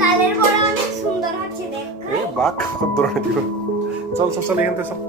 তালের বড়া অনেক সুন্দর হচ্ছে দেখ। এ বাহ কত দূর দিব। চল চল চল এখান থেকে চল।